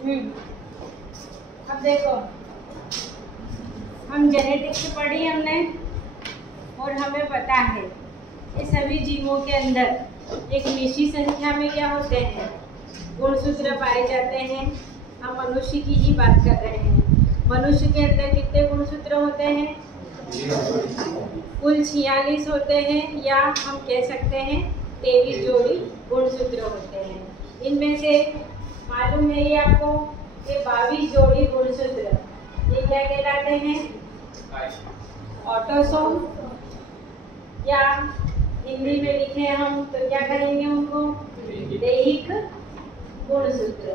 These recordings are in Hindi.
अब देखो, हम जेनेटिक्स पढ़ी हमने और हमें पता है कि सभी जीवों के अंदर एक निश्चित संख्या में क्या होते हैं, गुणसूत्र पाए जाते हैं। हम मनुष्य की ही बात कर रहे हैं। मनुष्य के अंदर कितने गुणसूत्र होते हैं? कुल 46 होते हैं, या हम कह सकते हैं 23 जोड़ी गुणसूत्र होते हैं। इनमें से मालूम है ये आपको कि 22 जोड़ी गुणसूत्र ये क्या कहलाते हैं? ऑटोसोम, या हिंदी में लिखे हम तो क्या करेंगे उनको? दैहिक गुणसूत्र।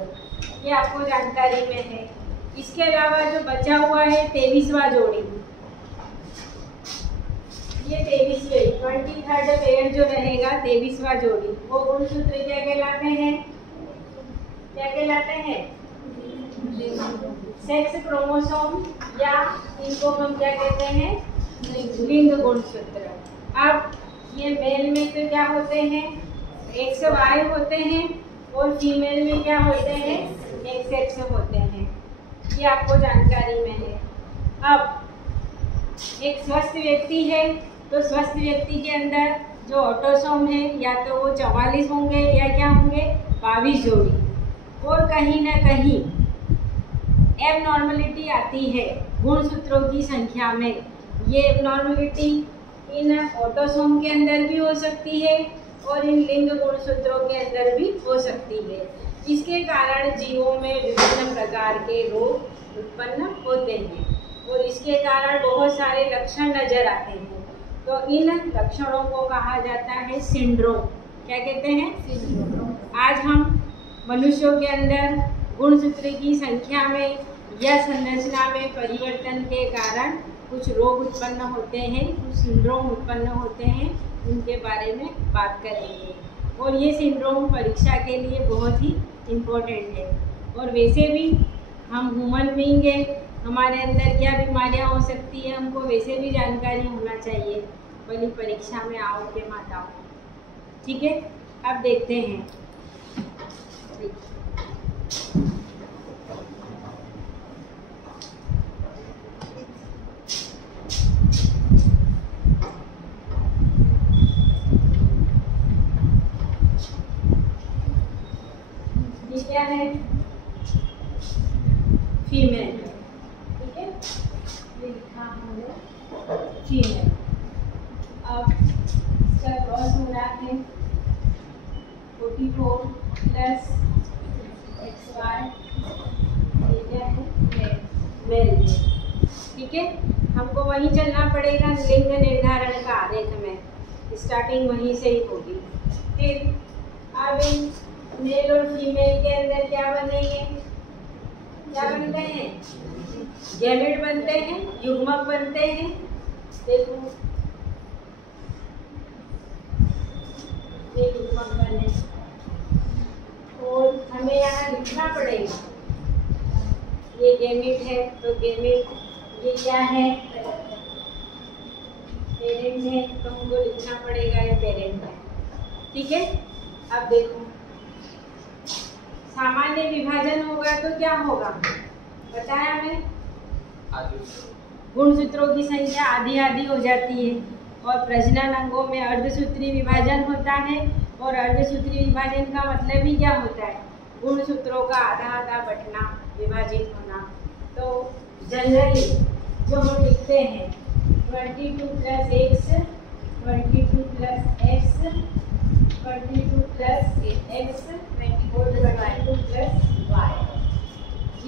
ये आपको जानकारी में है। इसके अलावा जो बचा हुआ है 23वां जोड़ी, ये 23वां पेयर जो रहेगा 23वां जोड़ी, वो गुणसूत्र क्या कहलाते हैं? क्या कहलाते हैं? सेक्स क्रोमोसोम, या इनको हम क्या कहते हैं? लिंग गुणसूत्र। अब ये मेल में तो क्या होते हैं? XY होते हैं, और फीमेल में क्या होते हैं? XX होते हैं। ये आपको जानकारी में है। अब एक स्वस्थ व्यक्ति है तो स्वस्थ व्यक्ति के अंदर जो ऑटोसोम है या तो वो 44 होंगे या क्या होंगे? 22 जोड़ी। और कहीं ना कहीं एबनॉर्मलिटी आती है गुणसूत्रों की संख्या में। ये एबनॉर्मलिटी इन ऑटोसोम के अंदर भी हो सकती है और इन लिंग गुणसूत्रों के अंदर भी हो सकती है। इसके कारण जीवों में विभिन्न प्रकार के रोग उत्पन्न होते हैं और इसके कारण बहुत सारे लक्षण नजर आते हैं। तो इन लक्षणों को कहा जाता है सिंड्रोम। क्या कहते हैं? सिंड्रोम। आज हम मनुष्यों के अंदर गुणसूत्र की संख्या में या संरचना में परिवर्तन के कारण कुछ रोग उत्पन्न होते हैं, कुछ सिंड्रोम उत्पन्न होते हैं, उनके बारे में बात करेंगे। और ये सिंड्रोम परीक्षा के लिए बहुत ही इम्पोर्टेंट है। और वैसे भी हम ह्यूमन बीइंग है, हमारे अंदर क्या बीमारियां हो सकती है हमको वैसे भी जानकारी होना चाहिए, भली परीक्षा में आओ के मत आओ। ठीक है, अब देखते हैं। ये क्या है? फीमेल। ठीक है, ये लिखा हमने फीमेल। अब इसका क्रॉस हो रहा है 44 प्लस XY, ये क्या है? मेल। ठीक है, हमको वहीं चलना पड़ेगा लिंग निर्धारण का आरेख में, स्टार्टिंग वहीं से ही होगी। फिर अब इन मेल और फीमेल के अंदर क्या बनेंगे? क्या बनते हैं? गैमेट बनते हैं, युग्मक बनते हैं। देखो ये युग्मक बने और हमें यहाँ लिखना पड़ेगा ये गैमेट है तो गैमेट, ये क्या है? पेरेंट है, तो हमको लिखना पड़ेगा ये पेरेंट है। ठीक है, अब देखो सामान्य विभाजन होगा तो क्या होगा? बताया हमें, गुणसूत्रों की संख्या आधी आधी हो जाती है। और प्रजनन अंगों में अर्धसूत्री विभाजन होता है, और अर्धसूत्री विभाजन का मतलब ही क्या होता है? गुणसूत्रों का आधा आधा बटना, विभाजित होना। तो जनरली जो हम लिखते हैं 22 + X, 22 + X, 22 + X, 22 + Y,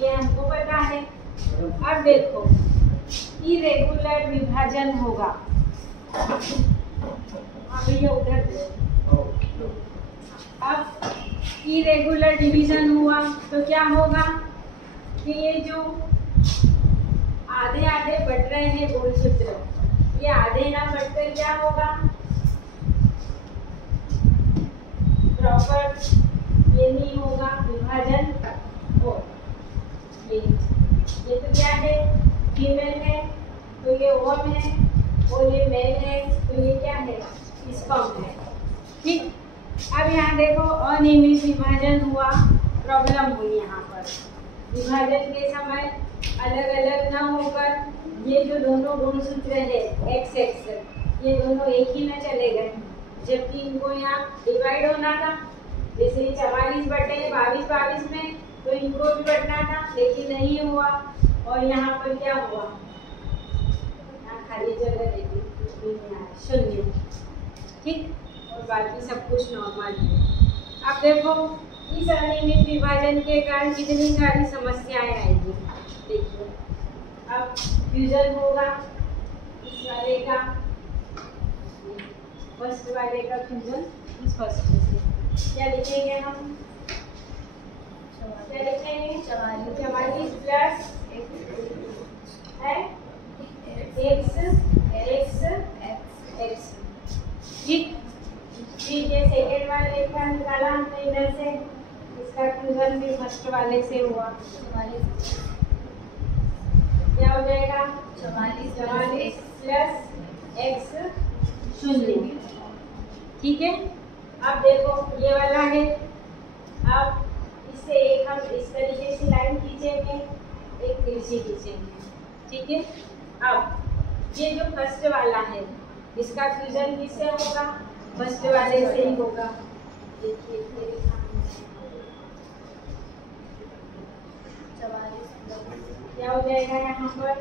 ये हमको पता है। अब देखो इरेगुलर विभाजन होगा। अब ये उधर देखो, अब इरेगुलर डिवीजन हुआ तो क्या होगा कि ये जो आधे आधे बट रहे हैं गुणसूत्र, ये आधे ना बटकर क्या होगा? प्रॉपर ये नहीं होगा विभाजन। और ये तो क्या है? फीमेल है तो ये ओवम है, और ये मेल है तो ये क्या है? स्पर्म है। ठीक, अब यहाँ देखो अनियमित विभाजन हुआ, प्रॉब्लम हुई यहाँ पर। विभाजन के समय अलग अलग ना होकर ये जो दोनों गुणसूत्र है एक्स एक्स, ये दोनों एक ही में चले गए, जबकि इनको यहाँ डिवाइड होना था। जैसे 44/22 में तो इनको भी बढ़ना था, लेकिन नहीं हुआ। और यहाँ पर क्या हुआ, यहाँ खाली जगह देखिए, 0, ठीक, और बाकी सब कुछ नॉर्मल है। अब देखो इस अनियमित विभाजन के कारण कितनी सारी समस्याएं आएंगी। देखिए अब फ्यूजन होगा इस वाले का, फर्स्ट वाले का फ्यूजन इस फर्स्ट से, क्या लिखेंगे हम, क्या लिखेंगे, 44 प्लस है एक्स एक्स एक्स, ठीक। फिर ये सेकेंड वाले का निकाला हमने इधर से, इसका फ्यूजन भी फर्स्ट वाले से हुआ, क्या हो जाएगा 44 प्लस एक्स 0, ठीक है। अब देखो ये वाला है, अब इससे एक हम इस तरीके से लाइन खींचेंगे, एक तिरछी खींचेंगे, ठीक है। अब ये जो फर्स्ट वाला है इसका फ्यूजन किससे होगा, फर्स्ट वाले से ही होगा। देखिए क्या हो जाएगा यहाँ पर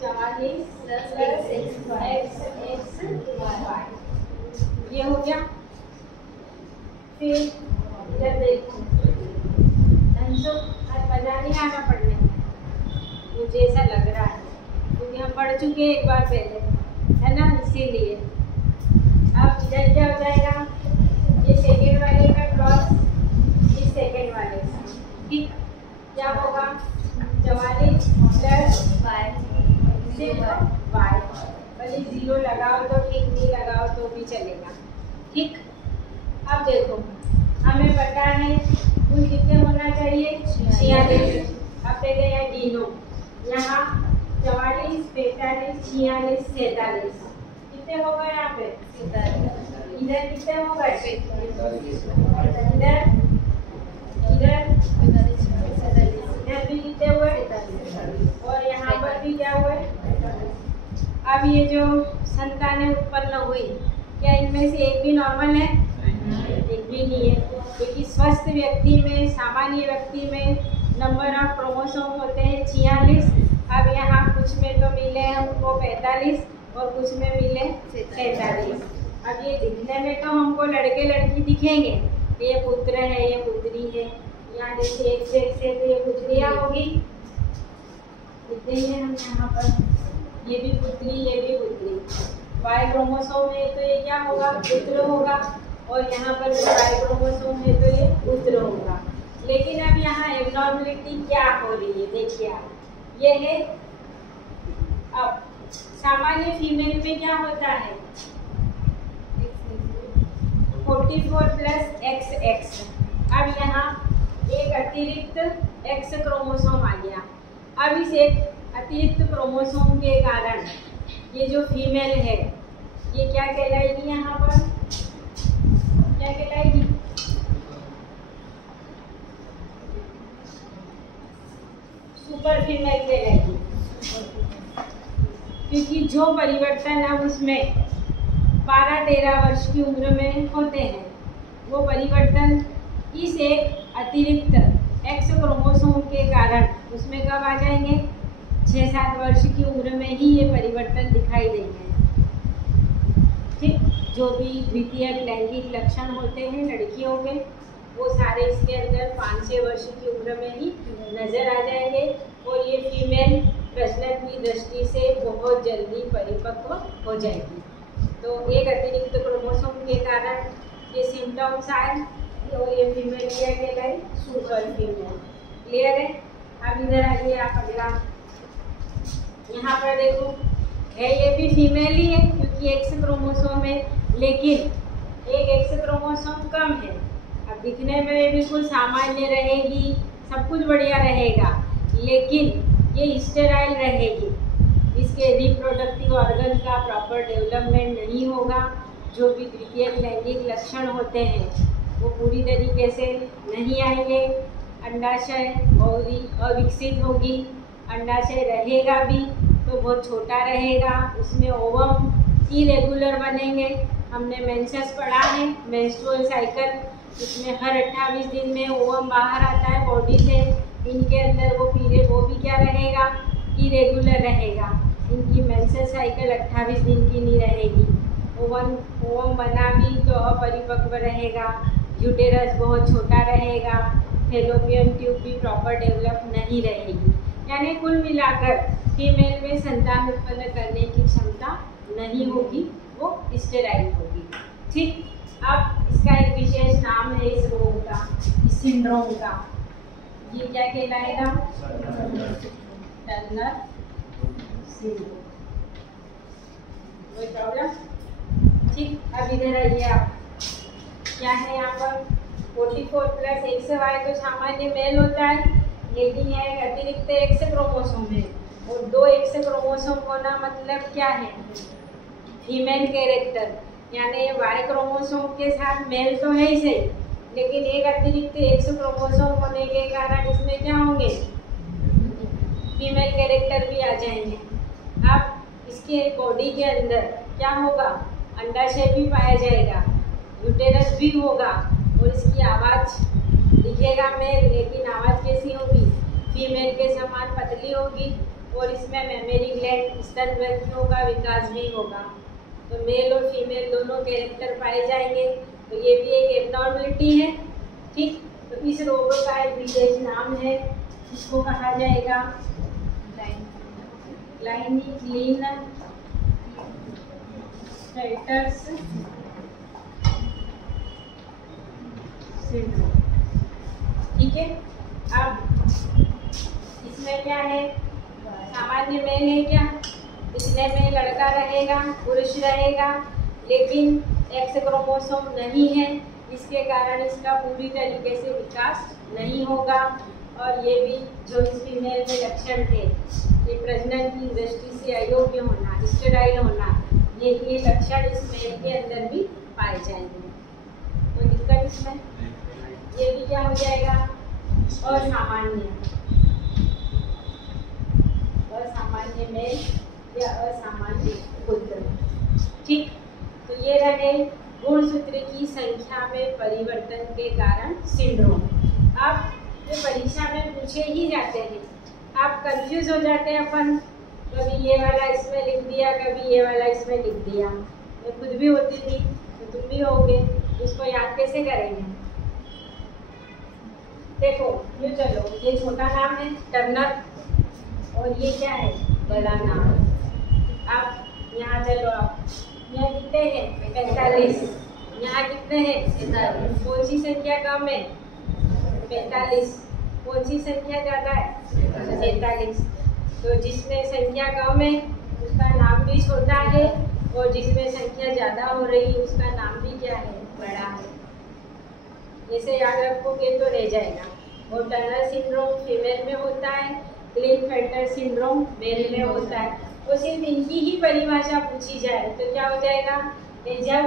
44 ये हो गया। फिर इधर देखो, मजा नहीं आना पढ़ने में, मुझे ऐसा लग रहा है क्योंकि हम पढ़ चुके हैं एक बार पहले, है ना, इसीलिए। अब इधर क्या हो जाएगा, ये सेकेंड वाले का क्रॉस इस सेकेंड वाले से, ठीक, क्या होगा 44 प्लस y, भले 0 लगाओ तो ठीक, नहीं लगाओ तो भी चलेगा, ठीक। अब देखो हमें पता है कुल कितने होना चाहिए, 46। अब देखते हैं गिनो, यहाँ 44 45 46 47 कितने हो गए यहाँ पे, इधर कितने हो गए, इधर इधर भी कितने हुए, और यहाँ पर भी क्या हुए। अब ये जो संतानें उत्पन्न हुई, क्या इनमें से एक भी नॉर्मल है, एक भी नहीं है, क्योंकि स्वस्थ व्यक्ति में, सामान्य व्यक्ति में नंबर ऑफ क्रोमोसोम होते हैं 46। अब यहाँ कुछ में तो मिले हमको 45 और कुछ में मिले 47। अब ये दिखने में तो हमको लड़के लड़की दिखेंगे, ये पुत्र है ये पुत्री है, यहाँ जैसे एक से तो ये पुत्रियाँ होगी, दिखते हैं हम यहाँ पर, ये भी पुत्री ये भी पुत्री। वाई क्रोमोसोम है तो ये क्या होगा, पुत्र होगा, और यहाँ पर वाई क्रोमोसोम है तो ये पुत्र होगा। लेकिन अब यहाँ एबनॉर्मलिटी क्या हो रही है, देखिए आप, ये है अब सामान्य फीमेल में क्या होता है 44 प्लस XX। अब यहाँ एक अतिरिक्त X क्रोमोसोम आ गया। अब इस एक अतिरिक्त क्रोमोसोम के कारण ये जो फीमेल है ये क्या कहलाएगी, यहाँ पर क्या कहलाएगी, सुपर फीमेल कहलाएगी, क्योंकि जो परिवर्तन अब उसमें 12-13 वर्ष की उम्र में होते हैं, वो परिवर्तन इस एक अतिरिक्त X क्रोमोसोम के कारण उसमें कब आ जाएंगे, 6-7 वर्ष की उम्र में ही ये परिवर्तन दिखाई देंगे, ठीक। जो भी द्वितीयक लैंगिक लक्षण होते हैं लड़कियों में, वो सारे इसके अंदर 5-6 वर्ष की उम्र में ही नज़र आ जाएंगे, और ये फीमेल प्रजनन की दृष्टि से बहुत जल्दी परिपक्व हो जाएगी। तो एक अतिरिक्त क्रोमोसोम के कारण ये सिम्टम्स आए, और ये फीमेल क्या कहलाई, सुपर फीमेल। क्लियर है। अब इधर आइए आप अगला, यहाँ पर देखो है ये भी फीमेल ही है क्योंकि X क्रोमोसोम है, लेकिन एक X क्रोमोसोम कम है। अब दिखने में बिल्कुल सामान्य रहेगी, सब कुछ बढ़िया रहेगा, लेकिन ये स्टेराइल रहेगी, इसके रिप्रोडक्टिव ऑर्गन का प्रॉपर डेवलपमेंट नहीं होगा, जो भी द्वितीयक लैंगिक लक्षण होते हैं वो पूरी तरीके से नहीं आएंगे। अंडाशय ओवरी अविकसित होगी, अंडाशय रहेगा भी तो बहुत छोटा रहेगा, उसमें ओवम इरेगुलर बनेंगे। हमने मेंसेस पढ़ा है, मेंस्ट्रुअल साइकिल, उसमें हर 28 दिन में ओवम बाहर आता है बॉडी से। इनके अंदर वो पीरियड वो भी क्या रहेगा, इरेगुलर रहेगा। इनकी मेंसेस साइकिल 28 दिन की नहीं रहेगी। ओवम बना भी तो अपरिपक्व रहेगा, यूटेरस बहुत छोटा रहेगा, फैलोपियन ट्यूब भी प्रॉपर डेवलप नहीं रहेगी। यानी कुल मिलाकर फीमेल में संतान उत्पन्न करने की क्षमता नहीं होगी, वो स्टेराइल होगी। ठीक, अब इसका एक विशेष नाम है इस रोग का, इस सिंड्रोम का। ये क्या कहलाएगा? Turner syndrome. कोई प्रॉब्लम? ठीक, अब इधर आइए आप। क्या है यहाँ पर? 44 प्लस XY तो सामान्य मेल होता है, लेकिन यह एक अतिरिक्त X क्रोमोसोम है। और 2 X क्रोमोसोम होना मतलब क्या है? फीमेल कैरेक्टर, यानी Y क्रोमोसोम के साथ मेल तो है ही सही, लेकिन एक अतिरिक्त X क्रोमोसोम होने के कारण इसमें क्या होंगे? फीमेल कैरेक्टर भी आ जाएंगे। अब इसके बॉडी के अंदर क्या होगा? अंडाशय भी पाया जाएगा, यूटेरस भी होगा, और इसकी आवाज़ दिखेगा मेल, लेकिन आवाज़ कैसी होगी? फीमेल के समान पतली होगी। और इसमें मेमरी ग्लैंड, स्तन ग्रंथियों का विकास भी होगा। तो मेल और फीमेल दोनों कैरेक्टर पाए जाएंगे, तो ये भी एक एब्नॉर्मलिटी है। ठीक, तो इस रोग का एक विशेष नाम है, इसको कहा जाएगा क्लाइनेन-फेल्टर्स सिंड्रोम। ठीक है, अब इसमें क्या है? सामान्य मेल है क्या? इसमें में लड़का रहेगा, पुरुष रहेगा, लेकिन X क्रोमोसोम नहीं है, इसके कारण इसका पूरी तरीके से विकास नहीं होगा। और ये भी जो इस फीमेल में लक्षण थे, ये प्रजनन की दृष्टि से अयोग्य होना, स्टेराइल होना, ये लक्षण इस मेल के अंदर भी पाए जाएंगे। कोई दिक्कत इसमें? ये भी क्या हो जाएगा? असामान्य, असामान्य मेल या असामान्य पुत्र। ठीक, तो ये रहे गुणसूत्र की संख्या में परिवर्तन के कारण सिंड्रोम। अब ये परीक्षा में पूछे ही जाते हैं, आप कंफ्यूज हो जाते हैं। अपन कभी ये वाला इसमें लिख दिया, कभी ये वाला इसमें लिख दिया। मैं खुद भी होती थी, तो तुम भी होगे, उसको याद कैसे करेंगे? देखो, ये चलो, ये छोटा नाम है टर्नर, और ये क्या है? बड़ा नाम। अब यहाँ चलो, आप यहाँ कितने हैं? 45। यहाँ कितने हैं? 47। कौन सी संख्या कम है? 45। कौन सी संख्या ज़्यादा है? 47। तो जिसमें संख्या कम है उसका नाम भी छोटा है, और जिसमें संख्या ज़्यादा हो रही है उसका नाम भी क्या है? बड़ा है। जैसे याद रखोगे तो रह जाएगा। और टर्नर सिंड्रोम फीमेल में होता है, क्लाइनेन-फेल्टर सिंड्रोम मेल में होता है। तो सिर्फ इनकी ही परिभाषा पूछी जाए तो क्या हो जाएगा? जब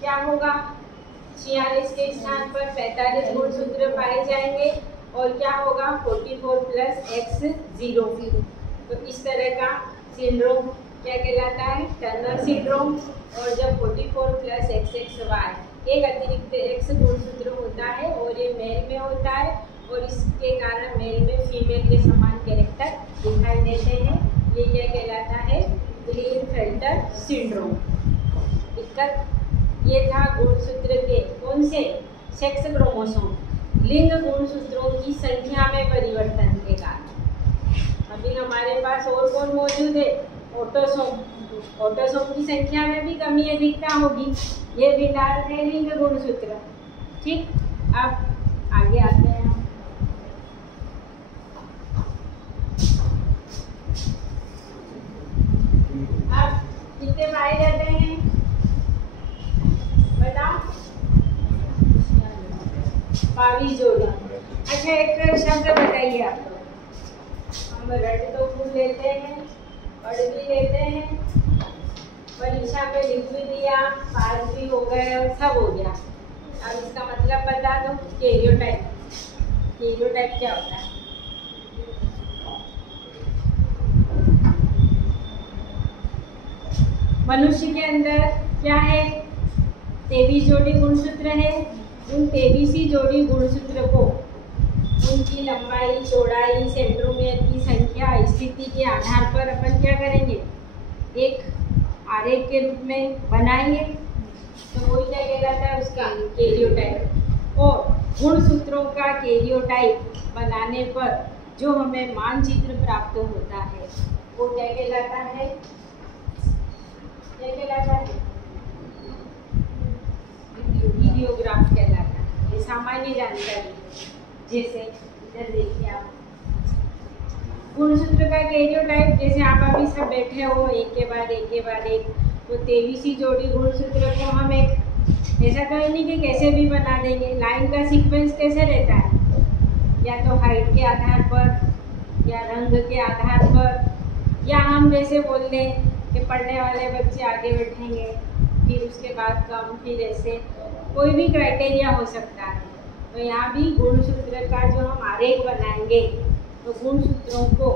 क्या होगा? 46 के स्थान पर 45 गुणसूत्र पाए जाएंगे, और क्या होगा? 44 प्लस X0। तो इस तरह का सिंड्रोम क्या कहलाता है? Turner syndrome. और जब 44 प्लस XXY एक अतिरिक्त X गुणसूत्र होता है, और ये मेल में होता है, और इसके कारण मेल में फीमेल के समान कैरेक्टर दिखाई देते हैं। ये क्या कहलाता है? क्लाइनेन-फेल्टर सिंड्रोम। दिक्कत ये था गुणसूत्र के कौन से? सेक्स क्रोमोसोम, लिंग गुणसूत्रों की संख्या में परिवर्तन के कारण। अभी हमारे पास और कौन मौजूद है? ऑटोसोम। ऑटोसोम की संख्या में भी कमी अधिकता होगी। ये भी डाल है लिंग गुणसूत्र। ठीक, अब आगे आते हैं। अब कितने पाए जाते हैं बताओ? 22 जोड़ी। अच्छा, एक शब्द बताइए आप लोग। हम रट तो फूल लेते हैं, पढ़ भी लेते हैं, परीक्षा पे लिख भी दिया, पास भी हो गए और सब हो गया। अब इसका मतलब बता दो कैरियोटाइप। कैरियोटाइप क्या होता है? मनुष्य के अंदर क्या है? 23 जोड़ी गुणसूत्र है। उन 23 जोड़ी गुणसूत्र को उनकी लंबाई, चौड़ाई, सेंट्रोमियर की संख्या, स्थिति के आधार पर अपन क्या करेंगे? एक आरेख के रूप में बनाएंगे। तो वो क्या कहलाता है? उसका कैरियोटाइप। और गुणसूत्रों का कैरियोटाइप बनाने पर जो हमें मानचित्र प्राप्त होता है वो क्या कहलाता है? क्या कहलाता है? वीडियोग्राफ कहलाता है। ये सामान्य जानकारी है। जैसे इधर देखिए आप, गुणसूत्र का कैरियोटाइप, जैसे आप अभी सब बैठे हो एक के बाद एक, तो 23 जोड़ी गुणसूत्र को हम एक ऐसा तो नहीं कि कैसे भी बना देंगे। लाइन का सीक्वेंस कैसे रहता है? या तो हाइट के आधार पर, या रंग के आधार पर, या हम जैसे बोल दें कि पढ़ने वाले बच्चे आगे बैठेंगे, फिर उसके बाद कम, फिर ऐसे कोई भी क्राइटेरिया हो सकता है। तो यहाँ भी गुणसूत्र का जो हम आरेख बनाएंगे तो गुणसूत्रों को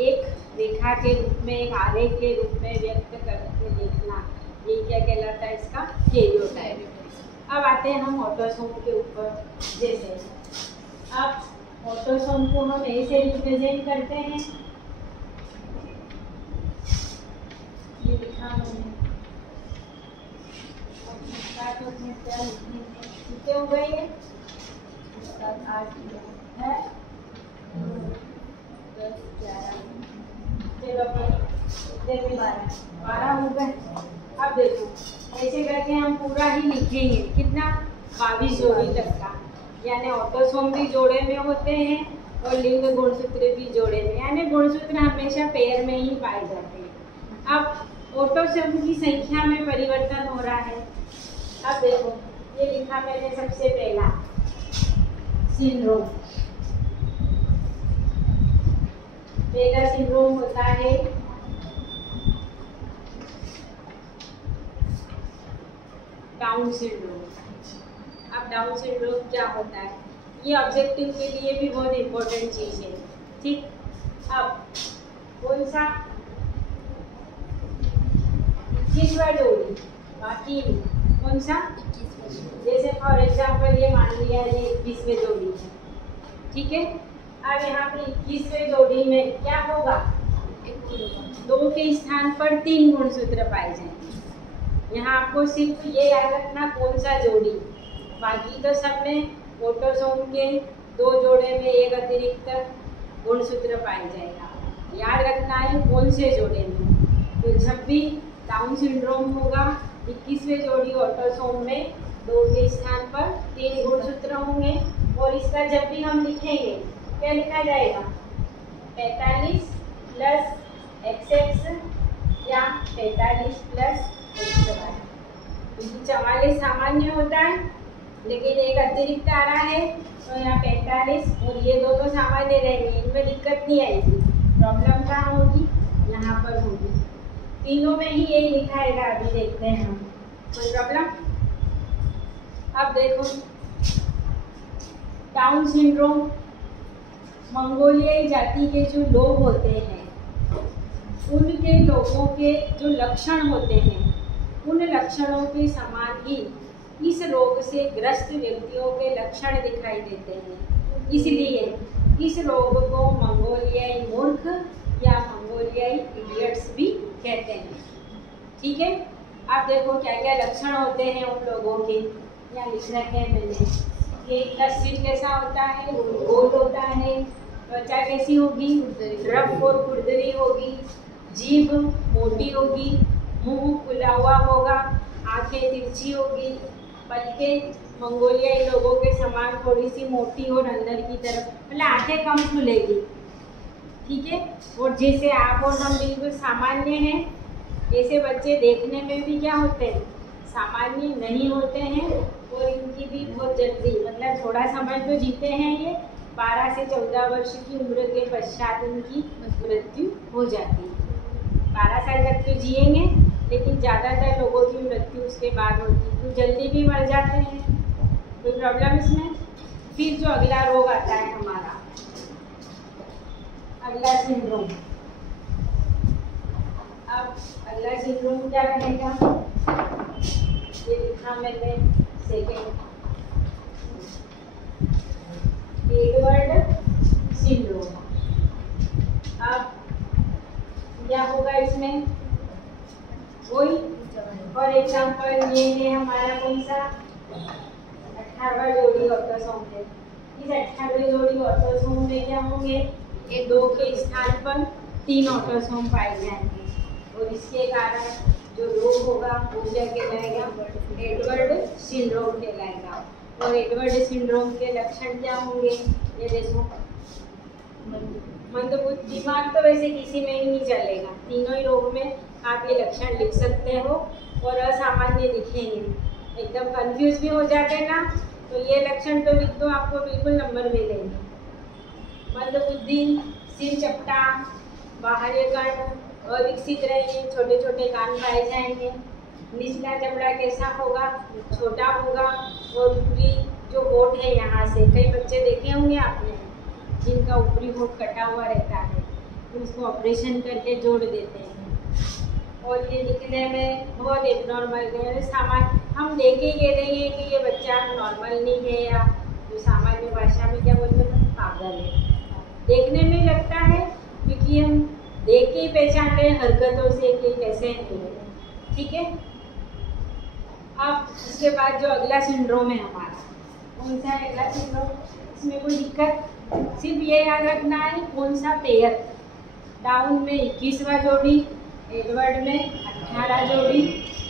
एक रेखा के रूप में, एक आरेख के रूप में व्यक्त करके देखना, ये क्या कहलाता है? इसका कैरियोटाइप। अब आते हैं हम ऑटोसोम के ऊपर। जैसे अब ऑटोसोम को हम ऐसे रिप्रेजेंट करते हैं, ये लिखा मैंने, कितने हो गए? ये 7, 8 है, 10, 11, चलो 12 हो गए। अब देखो ऐसे करके हम पूरा ही लिखेंगे। कितना? 22 जोड़ी तक का। यानी ऑटोसोम भी जोड़े में होते हैं और लिंग गुणसूत्र भी जोड़े में, यानी गुणसूत्र हमेशा पेयर में ही पाए जाते हैं। अब ऑटोसोम की संख्या में परिवर्तन हो रहा है। अब देखो ये लिखा मैंने सबसे पहला सिंड्रोम। पहला सिंड्रोम होता है डाउन सिंड्रोम। अब डाउन सिंड्रोम क्या होता है? ये ऑब्जेक्टिव के लिए भी बहुत इम्पोर्टेंट चीज़ है। ठीक, अब कौन सा? 21वां जोड़ी, बाकी कौन सा? जैसे फॉर एग्जाम्पल ये मान लिया ये 21वें जोड़ी है, ठीक है। अब यहाँ पे 21वें जोड़ी में क्या होगा? 2 के स्थान पर 3 गुणसूत्र पाए जाएंगे। यहाँ आपको सिर्फ ये याद रखना कौन सा जोड़ी, बाकी तो सब में ऑटोसोम के 2 जोड़े में एक अतिरिक्त गुणसूत्र पाया जाएगा। याद रखना है कौन से जोड़े में। तो जब भी डाउन सिंड्रोम होगा 21वें जोड़ी ऑटोसोम में 2 के स्थान पर 3 गुणसूत्र होंगे। और इसका जब भी हम लिखेंगे क्या लिखा जाएगा? 45 प्लस XX या 45 प्लस XY। 44 सामान्य होता है, लेकिन एक अतिरिक्त आ रहा है तो यहाँ 45 और ये दोनों सामान्य रहेंगे, इनमें दिक्कत नहीं आएगी। प्रॉब्लम कहाँ होगी? यहाँ पर होगी। तीनों में ही यही लिखाएगा। अभी देखते हैं हम, कोई प्रॉब्लम? अब देखो डाउन सिंड्रोम मंगोलियाई जाति के जो लोग होते हैं उनके लोगों के जो लक्षण होते हैं उन लक्षणों के समान ही इस रोग से ग्रस्त व्यक्तियों के लक्षण दिखाई देते हैं। इसलिए इस रोग को मंगोलियाई मूर्ख या मंगोलियाई इडियट्स भी कहते हैं। ठीक है, आप देखो क्या क्या लक्षण होते हैं उन लोगों के, यहाँ लिख रखे हैं मैंने। कि सिर कैसा होता है? गोल होता है। त्वचा कैसी होगी? रफ और खुरदरी होगी। जीभ मोटी होगी। मुंह खुला हुआ होगा। आंखें तिरछी होगी। पलकें मंगोलियाई लोगों के समान थोड़ी सी मोटी और अंदर की तरफ, मतलब आंखें कम खुलेगी। ठीक है, और जैसे आप और हम बिल्कुल सामान्य हैं, ऐसे बच्चे देखने में भी क्या होते हैं? सामान्य नहीं होते हैं। और इनकी भी बहुत जल्दी, मतलब थोड़ा समय तो जीते हैं ये, 12 से 14 वर्ष की उम्र के पश्चात इनकी मृत्यु हो जाती है। 12 साल तक तो जिएंगे, लेकिन ज़्यादातर लोगों की मृत्यु उसके बाद होती है, तो जल्दी भी मर जाते हैं। कोई प्रॉब्लम इसमें? फिर जो अगला रोग आता है हमारा, अगला सिंड्रोम। अब अगला सिंड्रोम क्या रहेगा? ये लिखा मैंने सेकेंड, एडवर्ड सिंड्रोम। अब क्या होगा इसमें? वही फॉर एग्जाम्पल ये है हमारा कौन सा 18वां जोड़ी ऑटोसोम है। इस 18वें जोड़ी ऑटोसोम में क्या होंगे? ये 2 के स्थान पर 3 ऑटोसोम पाए जाएंगे और इसके कारण जो रोग होगा वो क्या कहलाएगा? एडवर्ड सिंड्रोम कहलाएगा। और एडवर्ड सिंड्रोम के लक्षण क्या होंगे? ये देखो, मंदबुद्धि, दिमाग तो वैसे किसी में ही नहीं चलेगा, तीनों ही रोग में आप ये लक्षण लिख सकते हो और असामान्य दिखेंगे। एकदम कंफ्यूज भी हो जाते ना, तो ये लक्षण तो लिख दो, आपको बिल्कुल नंबर मिलेंगे। मंदबुद्धि, सिर चपटा, बाहरी कर्ण अविकसित रहेंगे, छोटे छोटे कान पाए जाएंगे। निचला जबड़ा कैसा होगा? छोटा होगा और ऊपरी जो होठ है यहाँ से, कई बच्चे देखे होंगे आपने जिनका ऊपरी होठ कटा हुआ रहता है, तो उसको ऑपरेशन करके जोड़ देते हैं। और ये दिखने में बहुत एबनॉर्मल है, सामान्य हम देख ही कह रहे हैं कि ये बच्चा नॉर्मल नहीं है, या जो सामान्य भाषा में क्या बोलते हैं, पागल है। देखने में लगता है क्योंकि हम देख के ही पहचान रहे हैं हरकतों से कि कैसे नहीं है। ठीक है। अब इसके बाद जो अगला सिंड्रोम है हमारा, कौन सा है अगला सिंड्रोम? इसमें कोई दिक्कत, सिर्फ ये याद रखना है कौन सा पेयर। डाउन में 21वां जोड़ी, एडवर्ड में 18 जोड़ी,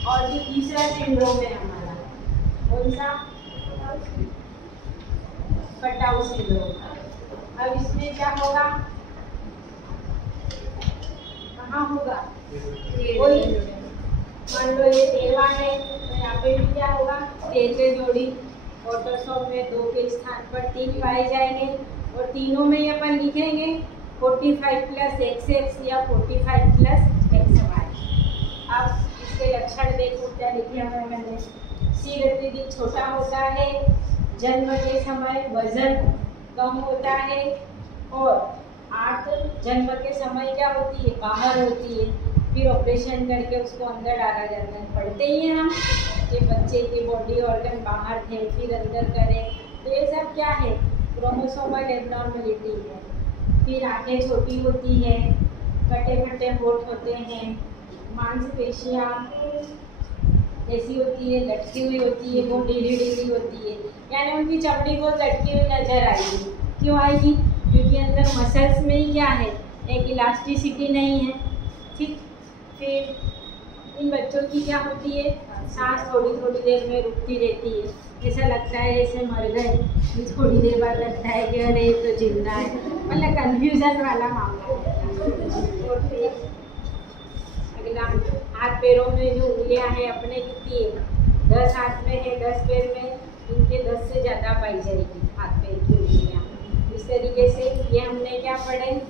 और जो तीसरा सिंड्रोम है हमारा कौन सा? कटाऊ सिंड्रोम। अब इसमें क्या होगा? कहाँ होगा? कोई मान लो ये 13वां है, तो यहाँ पे भी क्या होगा? 13 जोड़ी ऑटोसोम में 2 के स्थान पर 3 पाए जाएंगे और तीनों में अपन लिखेंगे 45 + XX या 45 + XY। अब इसके लक्षण देखो क्या लिखे हुए मैंने। सिर अत्यधिक छोटा होता है, जन्म के समय वजन कम होता है और आंत जन्म के समय क्या होती है? बाहर होती है, फिर ऑपरेशन करके उसको अंदर डाला जाता है। पढ़ते ही हैं हम कि बच्चे के बॉडी ऑर्गन बाहर थे फिर अंदर करें, तो ये सब क्या है? क्रोमोसोमल एबनॉर्मलिटी है। फिर आंखें छोटी होती है, कटे कटे होठ होते हैं, मांसपेशियाँ ऐसी होती है, लटकी हुई होती है, वो ढीली ढीली होती है, यानी उनकी चमड़ी बहुत लटकी हुई नजर आएगी। क्यों आएगी? क्योंकि अंदर मसल्स में ही क्या है? एक इलास्टिसिटी नहीं है। ठीक। फिर इन बच्चों की क्या होती है? सांस थोड़ी थोड़ी देर में रुकती रहती है, ऐसा लगता है जैसे मर गए, थोड़ी देर बाद लगता है कि अरे तो जिंदा है, मतलब कंफ्यूजन वाला मामला है। और फिर अगला हाथ पैरों में जो उंगलियां हैं अपने कितनी है? 10 हाथ में है, 10 पैर में, इनके 10 से ज़्यादा पाई जाएगी हाथ पैर की उंगलियाँ। इस तरीके से ये हमने क्या पढ़े?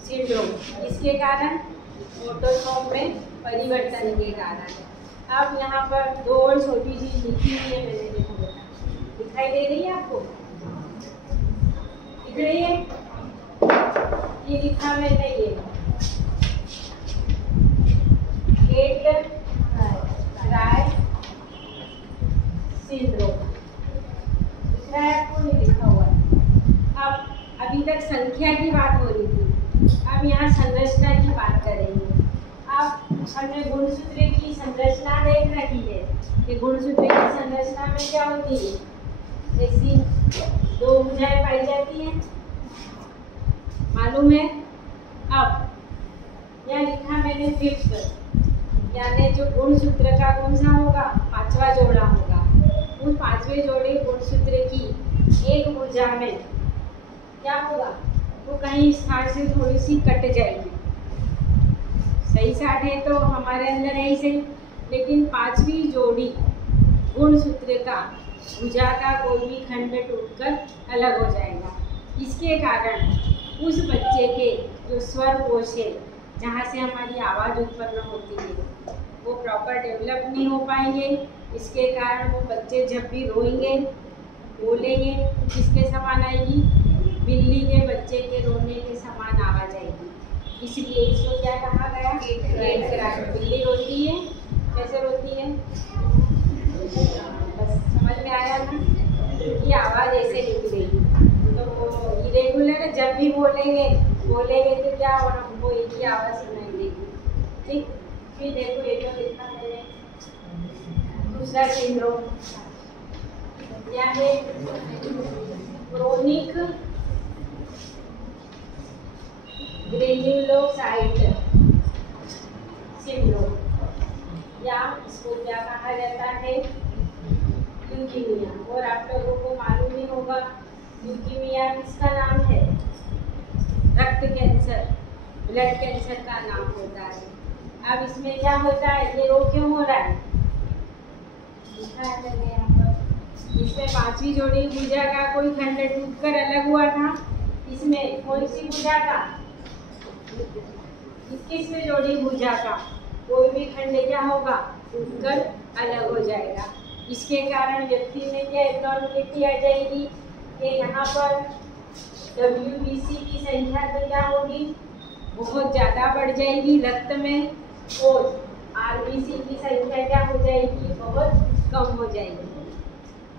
सिंड्रोम। इसके कारण ऑटोसोम में परिवर्तन के कारण। अब यहाँ पर 2 और छोटी चीज लिखी हुई है मैंने, देखो बेटा, दिखाई दे रही है आपको? दिख रही है? ये लिखा मैंने, ये गेट राय सिंड्रोम दिख रहा है आपको? नहीं लिखा हुआ है। अब अभी तक संख्या की बात हो रही थी, अब यहाँ संरचना की बात करेंगे। अब हमने गुणसूत्र की संरचना देख रखी है कि गुणसूत्र की संरचना में क्या होती है? ऐसी 2 भुजाएं पाई जाती हैं, मालूम है? अब यहाँ लिखा मैंने 5th, यानी जो गुणसूत्र का कौन सा होगा? 5वां जोड़ा होगा। उस 5वें जोड़े गुणसूत्र की एक भुजा में क्या होगा? वो कहीं स्थान से थोड़ी सी कट जाएगी। सही साथ है तो हमारे अंदर है ही सही, लेकिन 5वीं जोड़ी गुणसूत्र का भुजा का कोई भी खंड टूटकर अलग हो जाएगा। इसके कारण उस बच्चे के जो स्वर कोश है, जहाँ से हमारी आवाज़ उत्पन्न होती है, वो प्रॉपर डेवलप नहीं हो पाएंगे। इसके कारण वो बच्चे जब भी रोएंगे, बोलेंगे, किसके समान आएगी? बिल्ली के बच्चे के रोने के समान आवाज़ आएगी। इसलिए इसको क्या कहा गया? Cat cry. बिल्ली रोती है, कैसे रोती है? बस समझ में आया ना? ये आवाज़ ऐसे निकलेगी। तो इरेगुलर जब भी बोलेंगे तो क्या और हमको एक ही आवाज़ सुनाई देगी। ठीक, फिर देखो ये जो लिखा है दूसरा सिंड्रोम क्या है? क्रोनिक ग्रेन्युलोसाइट सिंड्रोम, या इसको क्या कहा जाता है? ल्यूकीमिया। और आप लोगों को मालूम ही होगा ल्यूकीमिया किसका नाम है? रक्त कैंसर, ब्लड कैंसर का नाम होता है। अब इसमें क्या होता है? ये रोग क्यों हो रहा है? लिखा है मैंने यहाँ पर। इसमें 5वीं जोड़ी भुजा का कोई खंड टूटकर अलग हुआ था। इसमें कौन सी भुजा का? 21वीं जोड़ी भुजा का कोई भी खंड क्या होगा? टूटकर अलग हो जाएगा। इसके कारण व्यक्ति में क्या एब्नॉर्मलिटी आ जाएगी कि यहाँ पर WBC की संख्या तो क्या होगी? बहुत ज़्यादा बढ़ जाएगी रक्त में, और RBC की संख्या क्या हो जाएगी? बहुत कम हो जाएगी।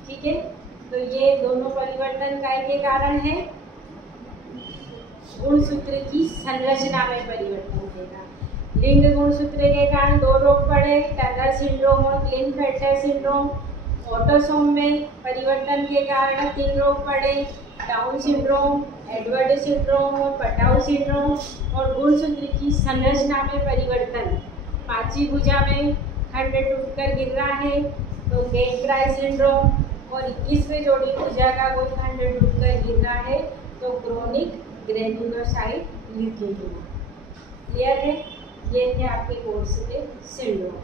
ठीक है, तो ये दोनों परिवर्तन काय के कारण है? गुणसूत्र की संरचना में परिवर्तन होगा। लिंग गुणसूत्र के कारण 2 रोग पड़े, टर्नर सिंड्रोम और क्लिनफेल्टर सिंड्रोम। ऑटोसोम में परिवर्तन के कारण 3 रोग पड़े, डाउन सिंड्रोम, एडवर्ड सिंड्रोम और पटाउ सिंड्रोम। और गुणसूत्र की संरचना में परिवर्तन, 5वीं भुजा में खंड टूटकर गिर रहा है तो गेट क्राई सिंड्रोम, और 21वीं जोड़ी भुजा का कोई खंड टूटकर गिर रहा है तो क्रोनिक ग्रेन्युलोसाइट ल्यूकीमिया। क्लियर है? ये थे आपके कोर्स के सिंड्रोम।